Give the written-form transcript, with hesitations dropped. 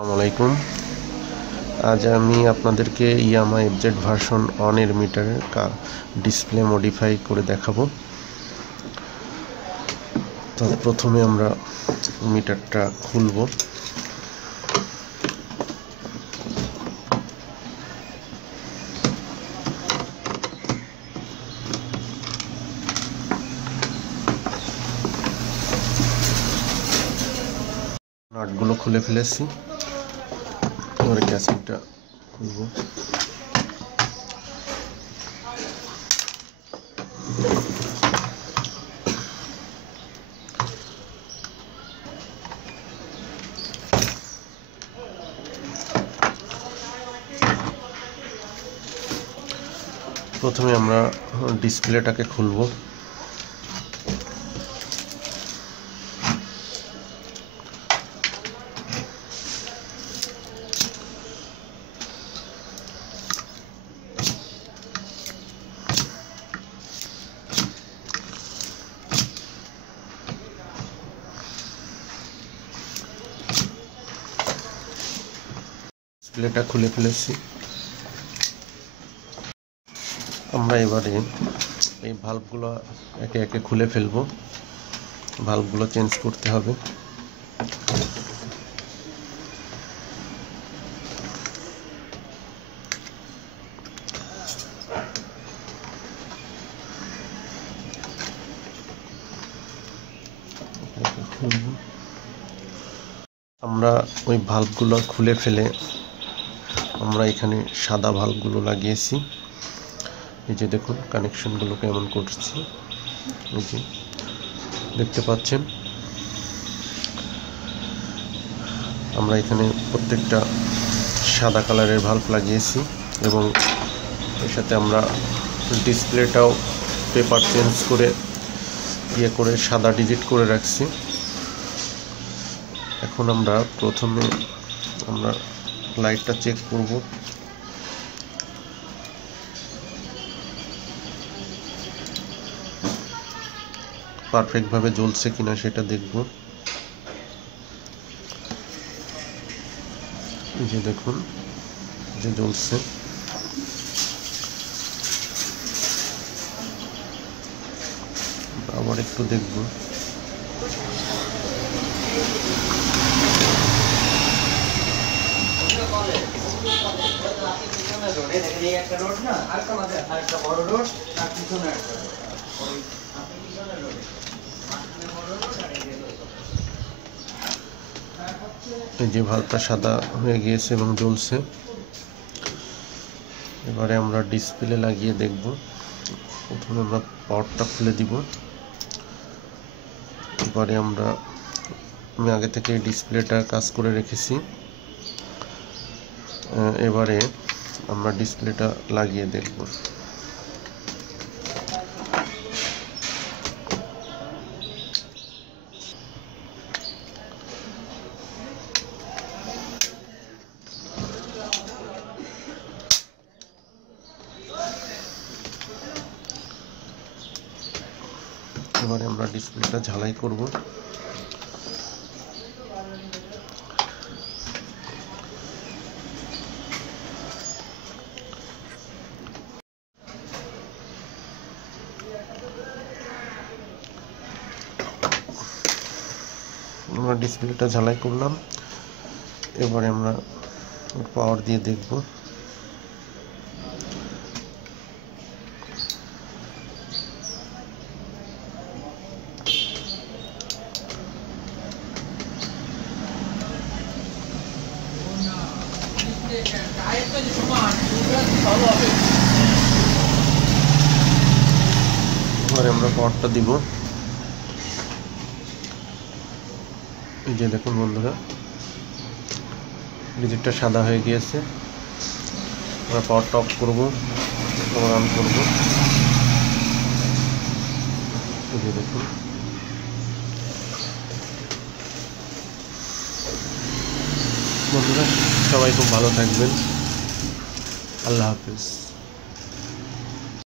আসসালামু আলাইকুম। আজ আমি আপনাদেরকে ইয়ামাহা এফজেড ভার্সন 1 এর মিটারের ডিসপ্লে মডিফাই করে দেখাবো। তো প্রথমে আমরা মিটারটা খুলবো। নাটগুলো খুলে ফেলেছি, এবারে ক্যাসিংটা খুলবো। প্রথমে আমরা ডিসপ্লেটাকে খুলবো। ডিসপ্লেটা খুলে ফেলেছি। আমরা এবারে এই ভাল্বগুলো একে একে খুলে ফেলবো। ভাল্বগুলো চেঞ্জ করতে হবে। আমরা ওই ভাল্বগুলো খুলে ফেলে আমরা এখানে সাদা ভাল্বগুলো লাগিয়েছি। এই যে দেখুন কানেকশনগুলো কেমন করছি, এই যে দেখতে পাচ্ছেন। আমরা এখানে প্রত্যেকটা সাদা কালারের ভাল্ব লাগিয়েছি এবং এর সাথে আমরা ডিসপ্লেটাও পেপার চেঞ্জ করে করে সাদা ডিজিট করে রাখছি। এখন আমরা প্রথমে লাইটটা চেক করব। পারফেক্টভাবে জ্বলছে কিনা সেটা দেখব। এই যে দেখুন যে জ্বলছে। আবার একটু দেখব। এই যে ভাল্বটা সাদা হয়ে গিয়েছে এবং জ্বলছে। এবারে আমরা ডিসপ্লে লাগিয়ে দেখব। প্রথমে আমরা পাওয়ারটা খুলে দিব। এবারে আমি আগে থেকে ডিসপ্লেটা কাজ করে রেখেছি। এবারে আমরা ডিসপ্লেটা লাগিয়ে দেখব। এবারে আমরা ডিসপ্লেটা ঝালাই করব। আমরা ডিসপ্লেটা ঝালাই করলাম। এবারে আমরা পাওয়ার দিয়ে দেখব। এবারে আমরা পাওয়ারটা দিব। এই যে দেখুন বন্ধুরা, ডিজিটটা সাদা হয়ে গিয়েছে। আমরা পাওয়ারটা অফ করবো, আবার অন করবো। এই যে দেখুন। বন্ধুরা সবাই খুব ভালো থাকবেন। আল্লাহ হাফেজ।